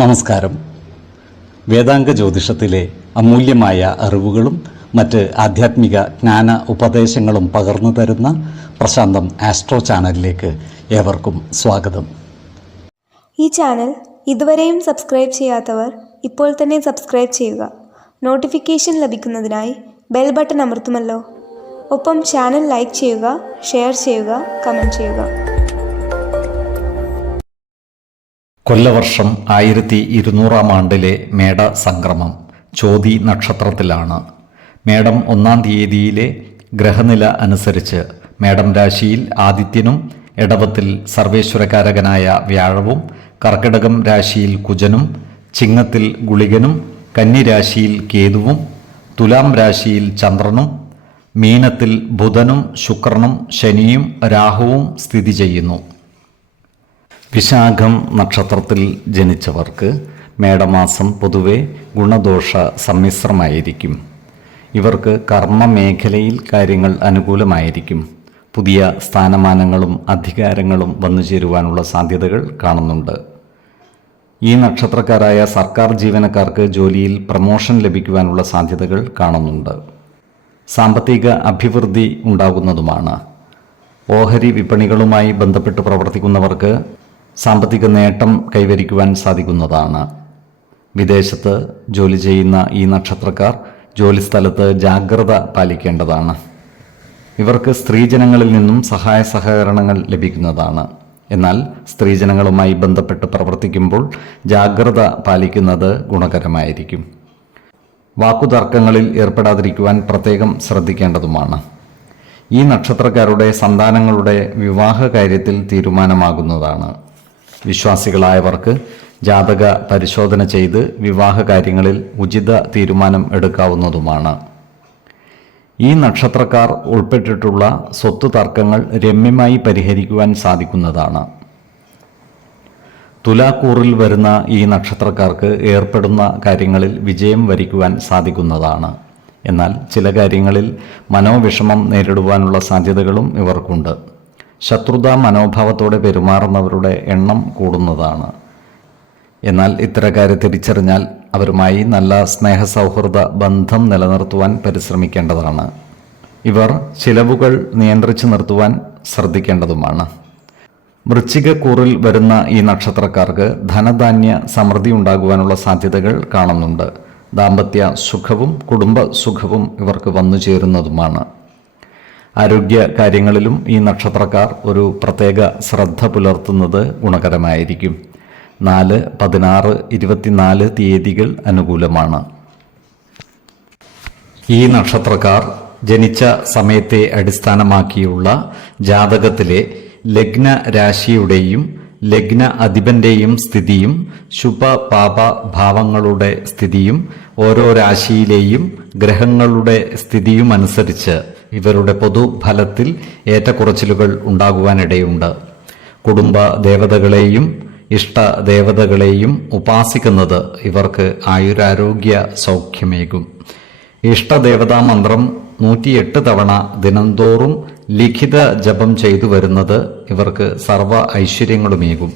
നമസ്കാരം. വേദാംഗ ജ്യോതിഷത്തിലെ അമൂല്യമായ അറിവുകളും മറ്റ് ആധ്യാത്മിക ജ്ഞാന ഉപദേശങ്ങളും പകർന്നു തരുന്ന പ്രശാന്തം ആസ്ട്രോ ചാനലിലേക്ക് ഏവർക്കും സ്വാഗതം. ഈ ചാനൽ ഇതുവരെയും സബ്സ്ക്രൈബ് ചെയ്യാത്തവർ ഇപ്പോൾ തന്നെ സബ്സ്ക്രൈബ് ചെയ്യുക. നോട്ടിഫിക്കേഷൻ ലഭിക്കുന്നതിനായി ബെൽ ബട്ടൺ അമർത്തുമല്ലോ. ഒപ്പം ചാനൽ ലൈക്ക് ചെയ്യുക, ഷെയർ ചെയ്യുക, കമൻറ്റ് ചെയ്യുക. കൊല്ലവർഷം 1200 ആണ്ടിലെ മേട സംക്രമം ചോതി നക്ഷത്രത്തിലാണ്. മേടം 1-ാം തീയതിയിലെ ഗ്രഹനില അനുസരിച്ച് മേടം രാശിയിൽ ആദിത്യനും, ഇടവത്തിൽ സർവേശ്വരകാരകനായ വ്യാഴവും, കർക്കിടകം രാശിയിൽ കുജനും, ചിങ്ങത്തിൽ ഗുളികനും, കന്നിരാശിയിൽ കേതുവും, തുലാം രാശിയിൽ ചന്ദ്രനും, മീനത്തിൽ ബുധനും ശുക്രനും ശനിയും രാഹുവും സ്ഥിതി ചെയ്യുന്നു. വിശാഖം നക്ഷത്രത്തിൽ ജനിച്ചവർക്ക് മേടമാസം പൊതുവെ ഗുണദോഷ സമ്മിശ്രമായിരിക്കും. ഇവർക്ക് കർമ്മമേഖലയിൽ കാര്യങ്ങൾ അനുകൂലമായിരിക്കും. പുതിയ സ്ഥാനമാനങ്ങളും അധികാരങ്ങളും വന്നു ചേരുവാനുള്ള സാധ്യതകൾ കാണുന്നുണ്ട്. ഈ നക്ഷത്രക്കാരായ സർക്കാർ ജീവനക്കാർക്ക് ജോലിയിൽ പ്രമോഷൻ ലഭിക്കുവാനുള്ള സാധ്യതകൾ കാണുന്നുണ്ട്. സാമ്പത്തിക അഭിവൃദ്ധി ഉണ്ടാകുന്നതുമാണ്. ഓഹരി വിപണികളുമായി ബന്ധപ്പെട്ട് പ്രവർത്തിക്കുന്നവർക്ക് സാമ്പത്തിക നേട്ടം കൈവരിക്കുവാൻ സാധിക്കുന്നതാണ്. വിദേശത്ത് ജോലി ചെയ്യുന്ന ഈ നക്ഷത്രക്കാർ ജോലിസ്ഥലത്ത് ജാഗ്രത പാലിക്കേണ്ടതാണ്. ഇവർക്ക് സ്ത്രീജനങ്ങളിൽ നിന്നും സഹായ സഹകരണങ്ങൾ ലഭിക്കുന്നതാണ്. എന്നാൽ സ്ത്രീജനങ്ങളുമായി ബന്ധപ്പെട്ട് പ്രവർത്തിക്കുമ്പോൾ ജാഗ്രത പാലിക്കുന്നത് ഗുണകരമായിരിക്കും. വാക്കുതർക്കങ്ങളിൽ ഏർപ്പെടാതിരിക്കുവാൻ പ്രത്യേകം ശ്രദ്ധിക്കേണ്ടതുമാണ്. ഈ നക്ഷത്രക്കാരുടെ സന്താനങ്ങളുടെ വിവാഹ കാര്യത്തിൽ തീരുമാനമാകുന്നതാണ്. വിശ്വാസികളായവർക്ക് ജാതക പരിശോധന ചെയ്ത് വിവാഹ കാര്യങ്ങളിൽ ഉചിത തീരുമാനം എടുക്കാവുന്നതുമാണ്. ഈ നക്ഷത്രക്കാർ ഉൾപ്പെട്ടിട്ടുള്ള സ്വത്ത് തർക്കങ്ങൾ രമ്യമായി പരിഹരിക്കുവാൻ സാധിക്കുന്നതാണ്. തുലാക്കൂറിൽ വരുന്ന ഈ നക്ഷത്രക്കാർക്ക് ഏർപ്പെടുന്ന കാര്യങ്ങളിൽ വിജയം വരിക്കുവാൻ സാധിക്കുന്നതാണ്. എന്നാൽ ചില കാര്യങ്ങളിൽ മനോവിഷമം നേരിടുവാനുള്ള സാധ്യതകളും ഇവർക്കുണ്ട്. ശത്രുതാ മനോഭാവത്തോടെ പെരുമാറുന്നവരുടെ എണ്ണം കൂടുന്നതാണ്. എന്നാൽ ഇത്തരക്കാരെ തിരിച്ചറിഞ്ഞാൽ അവരുമായി നല്ല സ്നേഹസൗഹൃദ ബന്ധം നിലനിർത്തുവാൻ പരിശ്രമിക്കേണ്ടതാണ്. ഇവർ ചിലവുകൾ നിയന്ത്രിച്ചു നിർത്തുവാൻ ശ്രദ്ധിക്കേണ്ടതുമാണ്. വൃശ്ചികക്കൂറിൽ വരുന്ന ഈ നക്ഷത്രക്കാർക്ക് ധനധാന്യ സമൃദ്ധി ഉണ്ടാകുവാനുള്ള സാധ്യതകൾ കാണുന്നുണ്ട്. ദാമ്പത്യ സുഖവും കുടുംബ സുഖവും ഇവർക്ക് വന്നു ചേരുന്നതുമാണ്. ആരോഗ്യ കാര്യങ്ങളിലും ഈ നക്ഷത്രക്കാർ ഒരു പ്രത്യേക ശ്രദ്ധ പുലർത്തുന്നത് ഗുണകരമായിരിക്കും. 4, 16, 24 തീയതികൾ അനുകൂലമാണ്. ഈ നക്ഷത്രക്കാർ ജനിച്ച സമയത്തെ അടിസ്ഥാനമാക്കിയുള്ള ജാതകത്തിലെ ലഗ്ന രാശിയുടെയും ലഗ്ന അധിപന്റെയും സ്ഥിതിയും ശുഭ പാപ ഭാവങ്ങളുടെ സ്ഥിതിയും ഓരോ രാശിയിലെയും ഗ്രഹങ്ങളുടെ സ്ഥിതിയുമനുസരിച്ച് ഇവരുടെ പൊതുഫലത്തിൽ ഏറ്റക്കുറച്ചിലുകൾ ഉണ്ടാകുവാനിടയുണ്ട്. കുടുംബ ദേവതകളെയും ഇഷ്ടദേവതകളെയും ഉപാസിക്കുന്നത് ഇവർക്ക് ആയുരാരോഗ്യ സൗഖ്യമേകും. ഇഷ്ടദേവതാ മന്ത്രം 108 തവണ ദിനംതോറും ലിഖിത ജപം ചെയ്തു വരുന്നത് ഇവർക്ക് സർവ്വ ഐശ്വര്യങ്ങളുമേകും.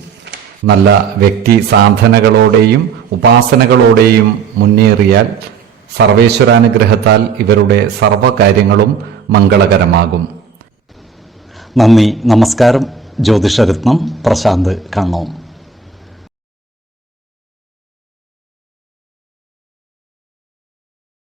നല്ല വ്യക്തി സാധനകളോടെയും ഉപാസനകളോടെയും മുന്നേറിയാൽ സർവേശ്വരാനുഗ്രഹത്താൽ ഇവരുടെ സർവ്വകാര്യങ്ങളും മംഗളകരമാകും. നന്ദി, നമസ്കാരം. ജ്യോതിഷരത്നം പ്രശാന്ത് കണ്ണോം.